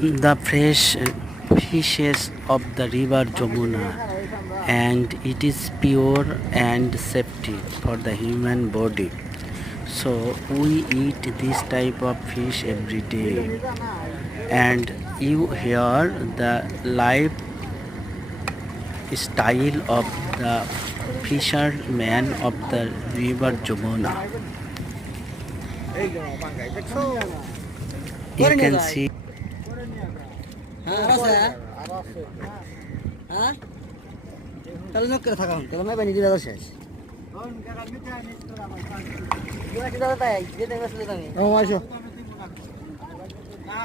the fresh fishes of the river Jamuna, and it is pure and safety for the human body. So we eat this type of fish every day, and you hear the lifestyle of the fishermen of the river Jamuna. You can see. হ্যাঁ তাহলে knock করে থাকা তাহলে আমি বানি দিলা শেষ ও আসো না